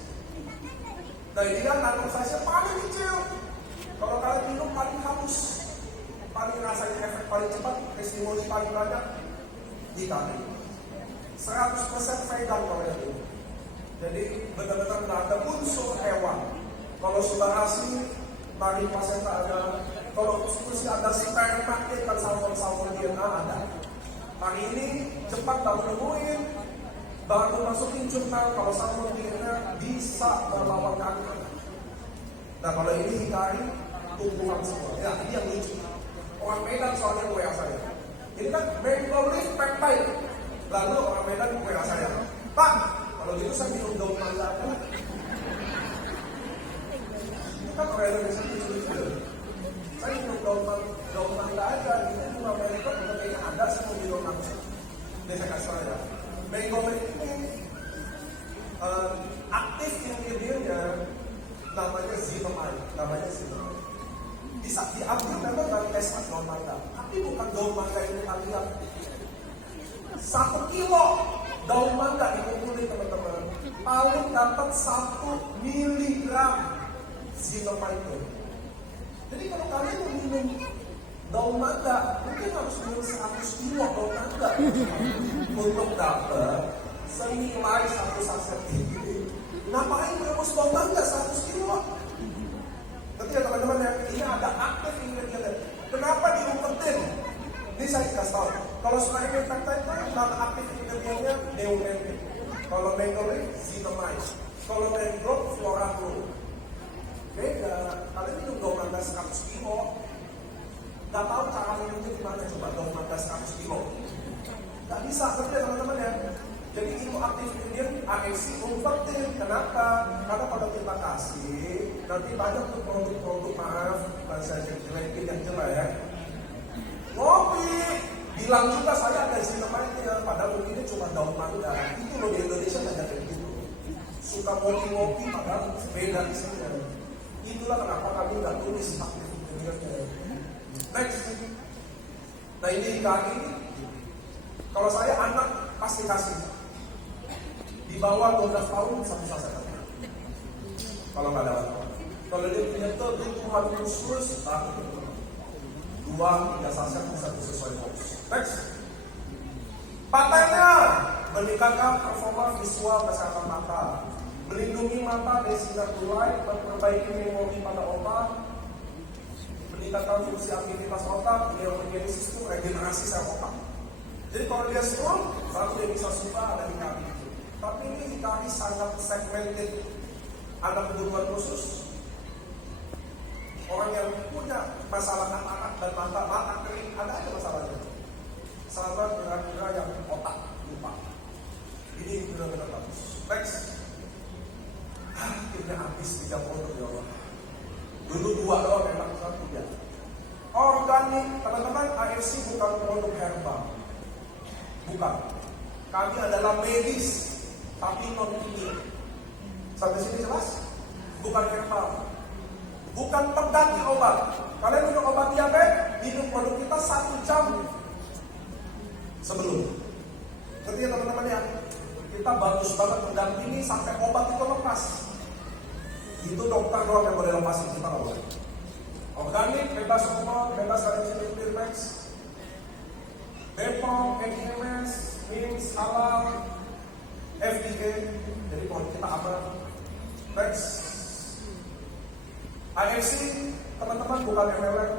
Nah ini kan nanom size paling kecil. Kalau kalian minum paling halus, paling rasanya efek paling cepat, testimoni paling banyak di kaki. 100% vegan kalau yang ini. Jadi benar-benar tidak ada unsur hewan. Kalau sudah asli, tadi pasenta ada. Kalau mesti ada sperma, kan salmon DNA ada. Hari ini cepat tak menemuin, baru masukin jurnal kalau salmon DNA bisa melawan kanker. Nah kalau ini hikari tumbuhan semua. Ya ini yang lucu. Orang Medan soalnya WA saya. Ini kan mango leaf peptide. Lalu orang Medan WA saya, Pak, kalau gitu saya minum daun mangga aja. Itu kan orang Indonesia lucu. Saya minum daun mangga aja. Itu cuma Amerika kayaknya ada saya mau minum langsung. Ini saya kasih tahu ya. Mango leaf ini aktif ingredientnya namanya zinamide. Bisa diambil memang dari extract daun mangga, tapi bukan daun mangga yang kita lihat. 1 kilo daun mangga dikumpulin teman-teman, paling dapat 1 miligram zinamide. Jadi kalau kalian mau minum daun mangga, mungkin harus minum 100 kilo daun mangga untuk dapat senilai 1 saset ini. Ngapain merebus daun mangga 100 kilo? Tapi ya teman-teman ya, ini ada aktif ingredient. Kenapa diumpetin? Ini saya kasih tahu. Kalau selain peptide kan nama aktif ingredientnya neonamin. Kalau mango leaf, zinamide. Kalau mangrove, floraprole. Oke, kalian minum daun mangga 100 kilo. Gak tahu cara minumnya gimana, coba daun mangga 100 kilo. Gak bisa, tapi ya teman-teman ya. Jadi itu aktif ingredient ASC umpetin. Kenapa? Karena kalau kita kasih, nanti banyak tuh produk-produk, maaf, saya jelekin yang jelek ya. Ngopi, bilang juga saya ada zinamide, padahal ini cuma daun mangga. Itu loh di Indonesia banyak kayak gitu. Suka ngopi-ngopi, padahal beda isinya. Itulah kenapa kami nggak tulis aktif ingredient. Next. Nah ini kaki. Kalau saya anak pasti kasih. Di bawah 12 tahun satu saset. Kalau nggak dapat. Kalau dia punya kebutuhan khusus, tapi 2-3 saset bisa sesuai fokus. Next. Patennya meningkatkan performa visual kesehatan mata, melindungi mata dari sinar blue light, memperbaiki memori pada otak, meningkatkan fungsi aktivitas otak, neurogenesis itu regenerasi sel otak. Jadi kalau dia strong, baru dia bisa suka ada hikari. Tapi ini hikari sangat segmented. Ada kebutuhan khusus. Orang yang punya masalah anak-anak dan mata kering, ada aja masalahnya. Sahabat kira-kira yang otak lupa. Ini benar-benar bagus. Next. Akhirnya habis 3 produk ya Allah. Dulu 2 doang memang, 1 ya. Organik, teman-teman, ASC bukan produk herbal. Bukan. Kami adalah medis, tapi non-kimia. Sampai sini jelas? Bukan herbal. Bukan pengganti obat. Kalian minum obat diabetes, minum produk kita 1 jam sebelum. Ngerti ya teman-teman ya? Kita bagus banget mendampingi sampai obat itu lepas. Itu dokter doang yang boleh lepasin, kita nggak boleh. Organik, bebas semua, bebas dari sini, max. Bepom, EGMS, MIMS, halal, FDA, jadi kalau kita aman. Next. AFC, teman-teman bukan MLM.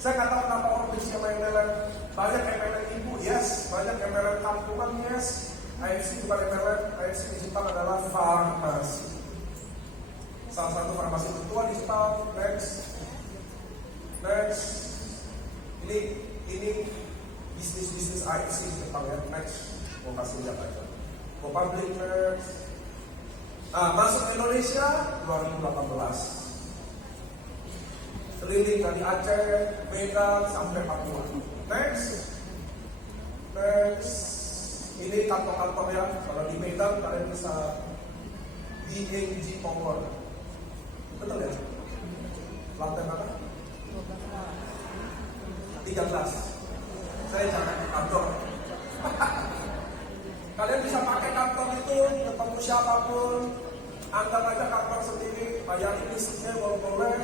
Saya nggak tahu kenapa orang benci sama MLM. Banyak MLM ibu, yes. Banyak MLM kampungan, yes. AFC bukan MLM. AFC digital adalah farmasi. Salah satu farmasi tertua digital. Next. Ini bisnis AFC digital ya. Next. Mau kasih lihat aja. Go public next. Masuk Indonesia 2018. Keliling dari Aceh, Medan sampai Papua. Next. Ini kantor-kantor ya. Kalau di Medan kalian bisa BNG Power. Betul ya? Lantai berapa? 13. Saya jangan ke kantor. Kalian bisa pakai kantor itu ketemu siapapun. Anggap aja kantor sendiri, bayarin bisnisnya boleh.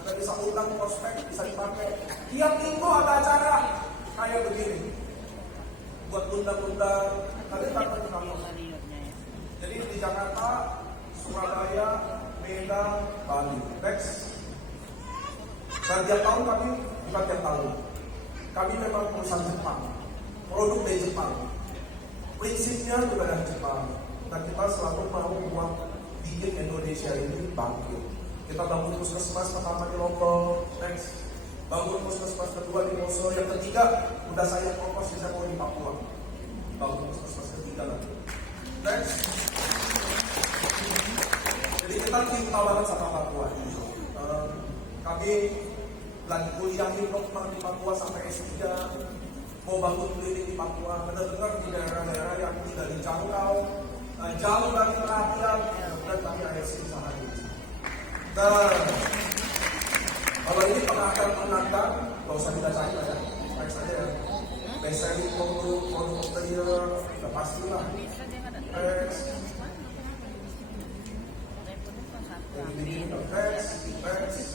Anda bisa undang prospek, bisa dipakai. Tiap minggu ada acara kayak begini. Buat undang-undang, kalian datang ke kantor. Jadi di Jakarta, Surabaya, Medan, Bali. Next. Dan tiap tahun kami, bukan tiap tahun. Kami memang perusahaan Jepang. Produk dari Jepang. Prinsipnya juga dari Jepang. Dan kita selalu mau buat bikin Indonesia ini bangkit. Kita bangun puskesmas pertama di Lombok. Next. Bangun puskesmas kedua di Poso. Yang ketiga, udah saya propose saya mau di Papua. Bangun puskesmas ketiga lagi. Next. Jadi kita cinta banget sama Papua. Kami lagi kuliah di dokter di Papua sampai S3. Mau bangun klinik di Papua. Benar-benar di daerah-daerah yang tidak dijangkau, jauh dari perhatian. Dan kami ada usaha ini. Dan kalau ini pengantar, gak usah dibacain aja. Next aja ya. Best selling product of the year, udah pastilah. Next. Next.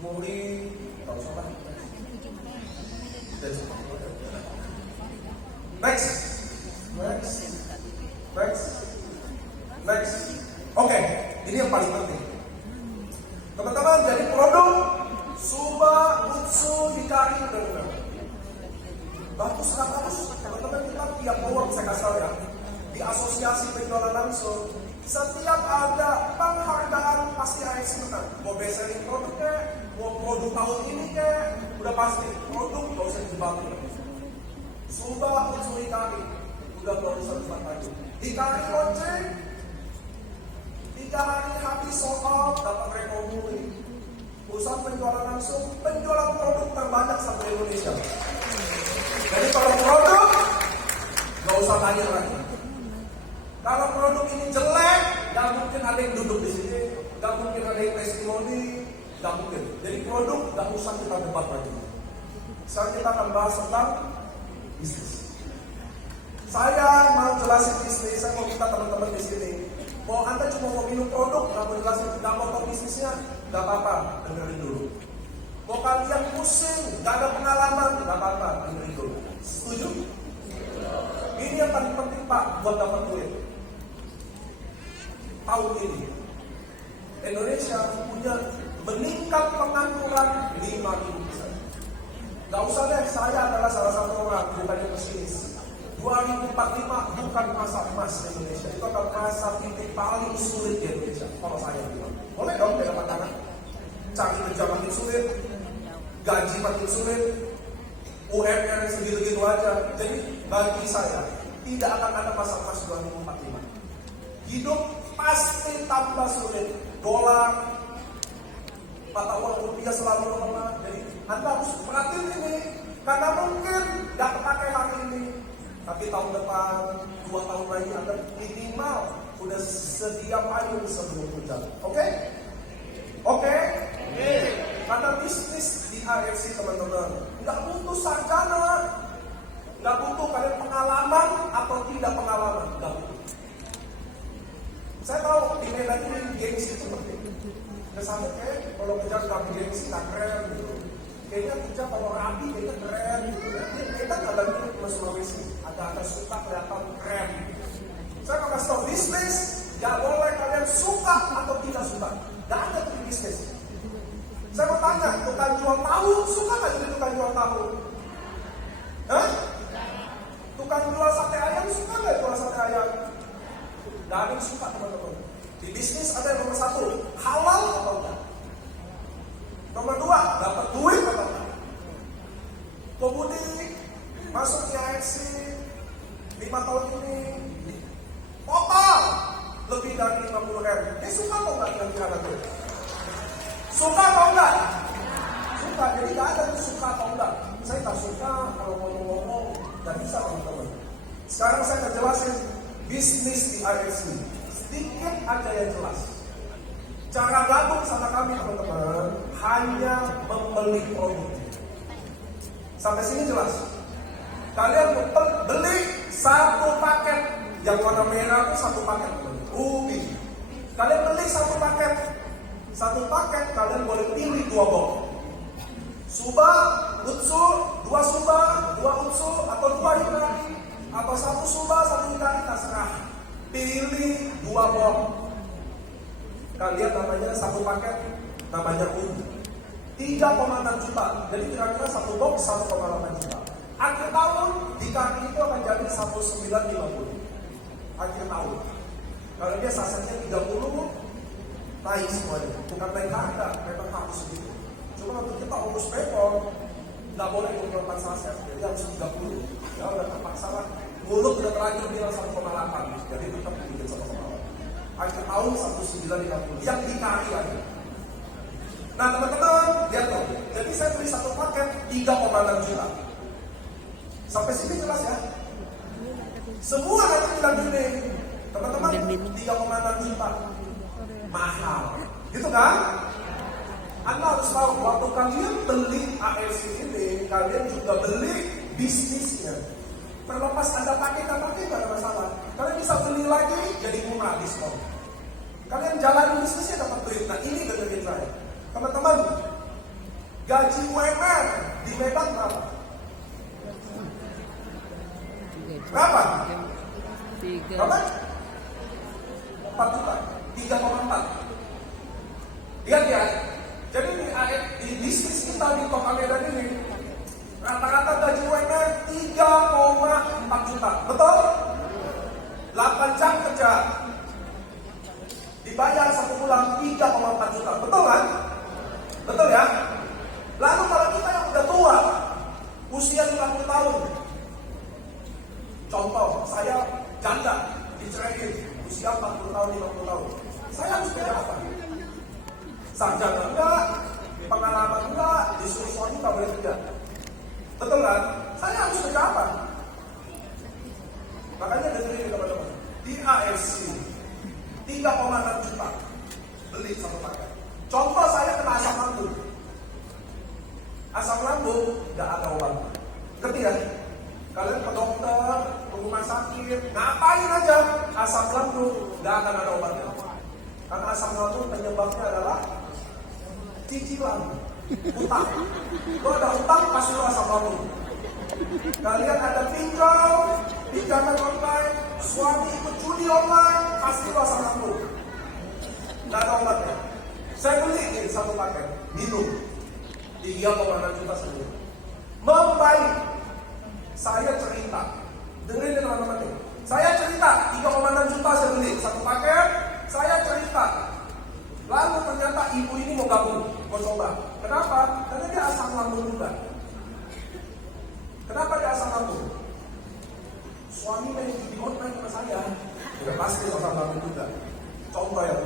Muri, gak usah lah. Next. Oke, ini yang paling penting. Teman-teman, jadi produk Suba Utsu Hikari benar-benar bagus. Teman-teman, kita tiap award saya kasih tahu ya, di asosiasi penjualan langsung setiap ada penghargaan pasti ASC menang. Mau best selling produk kayak, mau produk tahun ini kayak, udah pasti produk gak usah dibangun. Suba Utsu Hikari udah gak usah dibangun. Hikari lonceng 3 hari habis sold out, dapat rekomendasi. Usaha penjualan langsung, penjualan produk terbanyak satu Indonesia. Jadi kalau produk, gak usah tanya lagi. Kalau produk ini jelek, gak mungkin ada yang duduk di sini, gak mungkin ada yang testimoni, gak mungkin. Jadi produk gak usah kita debat lagi. Sekarang kita akan bahas tentang bisnis. Saya mau jelasin bisnis, saya mau minta teman-teman di sini. Mau Anda cuma mau minum produk, nggak mau jelasin, nggak mau tahu bisnisnya, nggak apa-apa, dengerin dulu. Mau kalian pusing, nggak ada pengalaman, nggak apa-apa, dengerin dulu. Setuju? Ini yang paling penting Pak, buat dapat duit. Tahun ini, Indonesia punya meningkat pengangguran 5.000%. Gak usah deh, saya adalah salah satu orang bukannya pesimis. 2045 bukan masa emas Indonesia, itu akan masa titik paling sulit di Indonesia. Kalau saya bilang, boleh dong pegang tangan. Cari kerja makin sulit, gaji makin sulit, UMR segitu-gitu aja. Jadi bagi saya tidak akan ada masa emas 2045. Hidup pasti tambah sulit. Dolar, mata uang rupiah selalu melemah. Jadi Anda harus perhatiin ini, karena mungkin nggak terpakai hari ini. Tapi tahun depan, 2 tahun lagi Anda minimal udah sedia payung sebelum hujan. Oke? Karena bisnis di AFC teman-teman nggak butuh sarjana, nggak butuh kalian pengalaman atau tidak pengalaman, nggak butuh. Saya tahu di Medan ini gengsi seperti itu. Kesannya kayak kalau kerja nggak gengsi nggak keren gitu. Kayaknya kerja kalau rapi kayaknya keren gitu. Kita nggak ada gitu di Sulawesi. Ada suka kelihatan keren. Saya mau kasih tau, bisnis gak boleh kalian suka atau tidak suka. Gak ada tuh bisnis. Saya mau tanya, tukang jual tahu suka gak jadi tukang jual tahu? Hah? Tukang jual sate ayam suka gak jual sate ayam? Gak ada yang suka teman-teman. Di bisnis ada yang nomor 1, halal atau enggak? Nomor 2, dapat duit atau enggak? Komudi masuk di AFC 5 tahun ini total lebih dari 50.000. Ini suka atau enggak kira-kira tuh? Suka atau enggak? Suka, jadi gak ada tuh suka atau enggak. Saya tak suka kalau ngomong-ngomong, gak bisa teman-teman. Sekarang saya akan jelasin bisnis di AFC. Sedikit aja yang jelas. Cara gabung sama kami teman-teman hanya membeli produk. Sampai sini jelas. Kalian beli satu paket yang warna merah itu satu paket ubi. Kalian beli satu paket. Satu paket kalian boleh pilih 2 box. Suba, utsu, 2 suba, 2 utsu atau 2 hikari atau 1 suba, 1 hikari terserah. Pilih 2 box. Kalian namanya satu paket namanya ubi. 3,6 juta. Jadi kira-kira 1 box 1,8 juta. Akhir tahun di kaki itu akan jadi 1950. Akhir tahun. Kalau dia sasarannya 30, naik semuanya. Bukan naik harga, memang harus segitu. Cuma untuk kita urus payroll, nggak boleh 24 saset, jadi harus 30. Ya udah terpaksa lah. Mulut udah terakhir bilang 1,8, jadi tetap bikin 1,8. Akhir tahun 1950, yang dikari aja. Nah teman-teman, lihat tuh. Jadi saya beli satu paket 3,6 juta. Sampai sini jelas ya? Semua nanti bilang gini, teman-teman 3,6 juta. Mahal. Gitu kan? Anda harus tahu, waktu kalian beli AFC ini, kalian juga beli bisnisnya. Terlepas Anda pakai, nggak pakai, nggak ada masalah. Kalian bisa beli lagi, jadi murah diskon. Kalian jalan bisnisnya dapat duit. Nah ini dengerin saya. Teman-teman, gaji UMR di Medan berapa? Berapa? 3. Berapa? 4 juta. 3,4. Lihat ya. Jadi di bisnis kita di Kota Medan ini rata-rata gaji UMR 3,4 juta. Betul? 8 jam kerja dibayar 1 bulan 3,4 juta. Betul kan? Betul ya? Lalu kalau kita yang udah tua, usia 50 tahun. Contoh, saya janda, diceraiin, usia 40 tahun, 50 tahun. Saya harus kerja apa? Sarjana enggak, pengalaman enggak, disuruh suami enggak boleh kerja. Betul kan? Saya harus kerja apa? Makanya dengerin teman-teman. Di AFC 3,6 juta beli satu paket. Contoh saya kena asam lambung. Asam lambung enggak ada obat. Ngerti ya? Kalian ke dokter, ke rumah sakit, ngapain aja asam lambung enggak akan ada obatnya. Karena asam lambung penyebabnya adalah cicilan, utang. Lo ada utang, pasti lo asam lambung. Kalian ada pinjaman online, suami ikut judi online, pasti lo asam lambung. Nggak ada obatnya. Saya beli ini satu paket, minum 3,6 juta sendiri. Membaik. Saya cerita, dengerin teman-teman nih. Saya cerita 3,6 juta saya beli satu paket. Saya cerita. Lalu ternyata ibu ini mau gabung, mau coba. Kenapa? Karena dia asam lambung juga. Kenapa dia asam lambung? Suami main judi online sama saya. Udah pasti asam lambung juga. Contoh ya.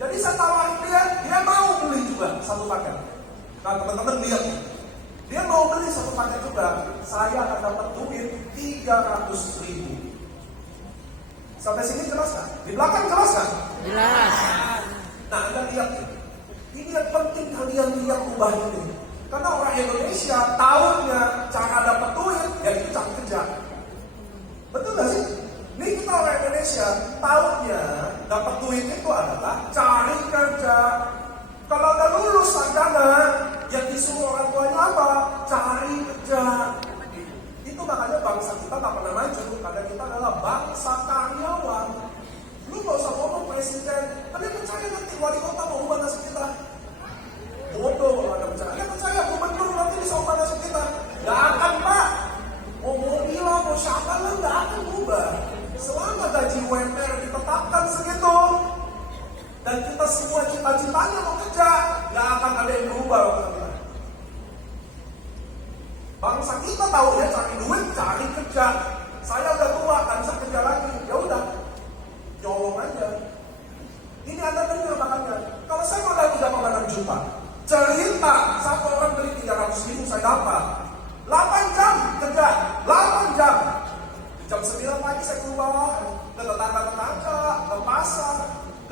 Jadi saya tawarin dia mau beli juga satu paket. Nah teman-teman lihat, dia mau beli satu paket juga. Saya akan dapat duit 300.000. Sampai sini jelas kan? Di belakang jelas kan? Jelas. Nah, Anda lihat ini yang penting kalian lihat ubah ini. Karena orang Indonesia tahunya cara dapat duit, ya itu cari kerja. Betul gak sih? Ini kita orang Indonesia tahunya dapat duit itu adalah cari kerja. Kalau udah lulus sarjana, yang disuruh orang tuanya apa? Cari kerja. Itu makanya bangsa kita tak pernah maju, karena kita adalah bangsa karyawan. Lu gak usah ngomong presiden, ada percaya nanti wali kota mau ubah nasib kita? Bodoh kalau ada percaya. Ada percaya gubernur nanti bisa ubah nasib kita? Gak akan pak. Mau mobil mau siapa lah gak akan ubah. Selama gaji UMR ditetapkan segitu, dan kita semua cita-citanya mau kerja, gak akan ada yang berubah. Bangsa kita tahu ya cari duit, cari kerja. Saya udah tua, kan bisa kerja lagi. Ya udah, nyolong aja. Ini Anda dengar makanya. Kalau saya modal 3,6 juta, cerita satu orang beli 300.000 saya dapat 8 jam kerja, 8 jam. Jam 9 pagi saya keluar ke tetangga-tetangga, ke pasar,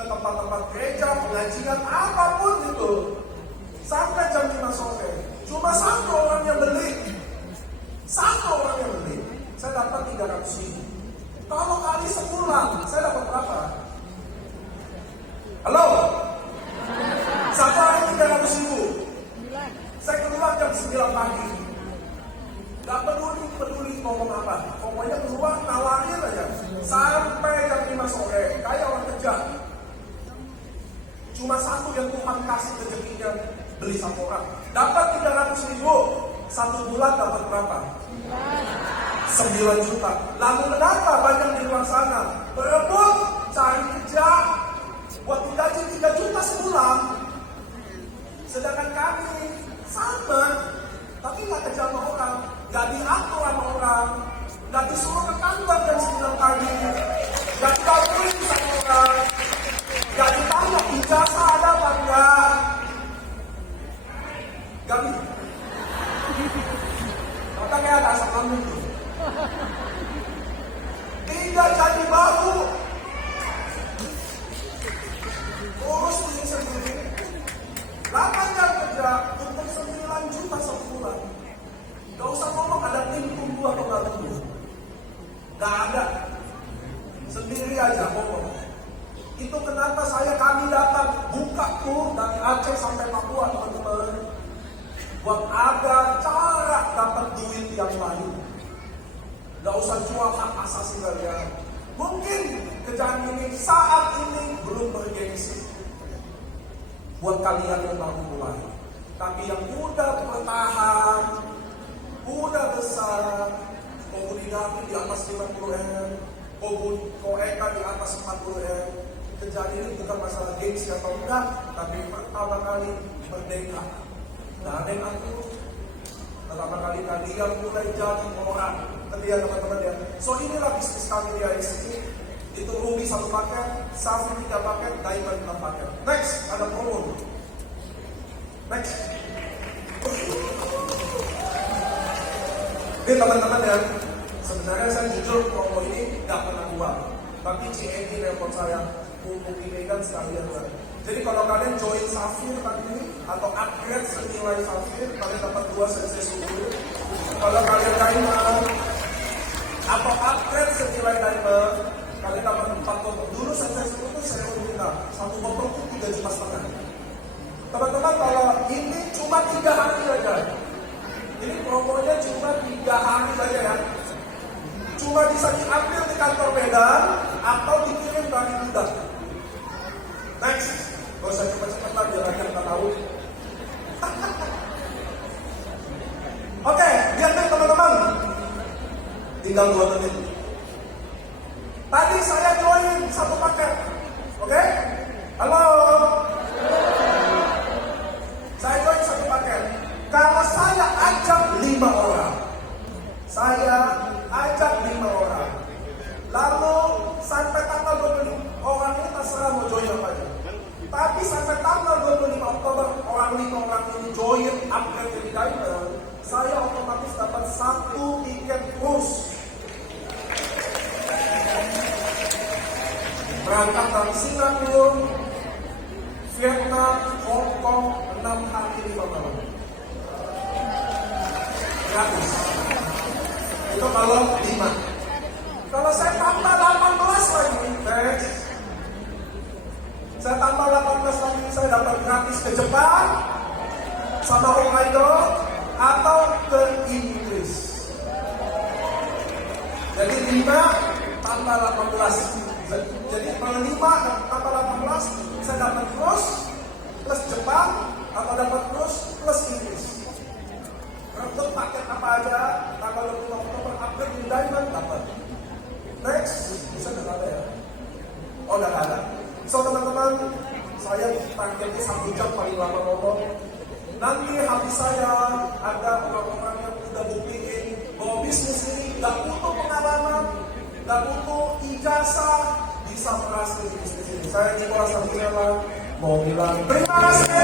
ke tempat-tempat gereja, pengajian, apapun itu. Sampai jam 5 sore. Cuma satu orang yang beli. Satu orang yang beli. Saya dapat 300.000. Kalau kali sebulan, saya dapat berapa? Halo? Satu hari 300.000. Saya keluar jam 9 pagi. Gak peduli ngomong apa. Pokoknya keluar nawarin aja. Sampai jam 5 sore. Kayak orang kerja. Cuma satu yang Tuhan kasih rezekinya, beli satu orang. Dapat 300.000. Satu bulan dapat berapa? 9 juta. Lalu kenapa banyak di luar sana berebut cari kerja buat digaji 3 juta sebulan, sedangkan kami sama tapi nggak kerja sama orang, nggak diatur sama orang, nggak disuruh ke kantor jam 9 pagi, nggak dibantuin sama orang, nggak ditanya ijazah ada apa enggak, nggak bisa. Maka kayak ada asap lambung tuh. Tidak jadi bahu. Urus diri sendiri. 8 jam kerja untuk 9 juta sebulan. Gak usah ngomong ada tim tunggu atau gak tunggu. Gak ada. Sendiri aja ngomong. Itu kenapa kami datang buka tuh dari Aceh sampai Papua, teman-teman. Buat ada cara dapat duit yang lain. Gak usah jual hak asasi kalian. Mungkin kerjaan ini saat ini belum bergengsi buat kalian yang baru mulai. Tapi yang udah bertahan, udah besar, komunikasi di atas 50M, koeka di atas 40M. Kerjaan ini bukan masalah gengsi atau enggak, tapi pertama kali merdeka. Gak ada yang atur. Pertama kali kalian mulai jadi orang. Lihat teman-teman ya. So inilah bisnis kami di ICT. Itu Ruby 1 paket, Safi 3 paket, Diamond 6 paket. Next, ada promo. Next. Ini teman-teman ya. Sebenarnya saya jujur promo ini gak pernah buat. Tapi CND nelpon saya, untuk ini kan sekalian lah. Jadi kalau kalian join Safir tadi ini atau upgrade senilai Safir, kalian dapat 2 sensei suku. Kalau kalian Diamond atau upgrade senilai Diamond, kalian dapat 4 koper. Dulu sensei suku itu saya minta 1 koper itu 3,5 juta. Teman-teman, kalau ini cuma 3 hari aja. Ini promonya cuma 3 hari aja ya. Cuma bisa diambil di kantor Medan atau dikirim dari gudang. Next, gak usah cepat-cepat lagi, lagi kita tahu. Oke, lihat nih teman-teman. Tinggal 2 menit. Tadi saya join 1 paket. Oke? Halo? Saya join 1 paket. Kalau saya ajak 5 orang. Saya ajak 5 orang. Lalu sampai tanggal 25 orang ini terserah mau join apa aja. Tapi sampai tanggal 25 Oktober orang 5 orang ini join upgrade jadi Diamond, saya otomatis dapat 1 tiket khusus. Berangkat dari Singapura, Vietnam, Hong Kong, 6 hari 5 malam. Gratis. Itu kalau 5. Kalau saya tambah 18 lagi, next. Saya tambah 18 lagi, saya dapat gratis ke Jepang sama Hokkaido atau ke Inggris. Jadi 5 tambah 18. Jadi kalau 5 tambah 18, saya dapat cruise plus Jepang atau dapat cruise plus Inggris. Untuk paket apa aja, tanggal 20 Oktober upgrade di Diamond dapat. Next, bisa nggak ada ya? Oh, nggak ada. So teman-teman, saya targetnya 1 jam paling lama ngomong. Nanti hati saya ada orang-orang yang udah buktiin bahwa bisnis ini nggak butuh pengalaman, nggak butuh ijazah, bisa berhasil di bisnis ini. Saya Nicholas Samuela mau bilang terima kasih.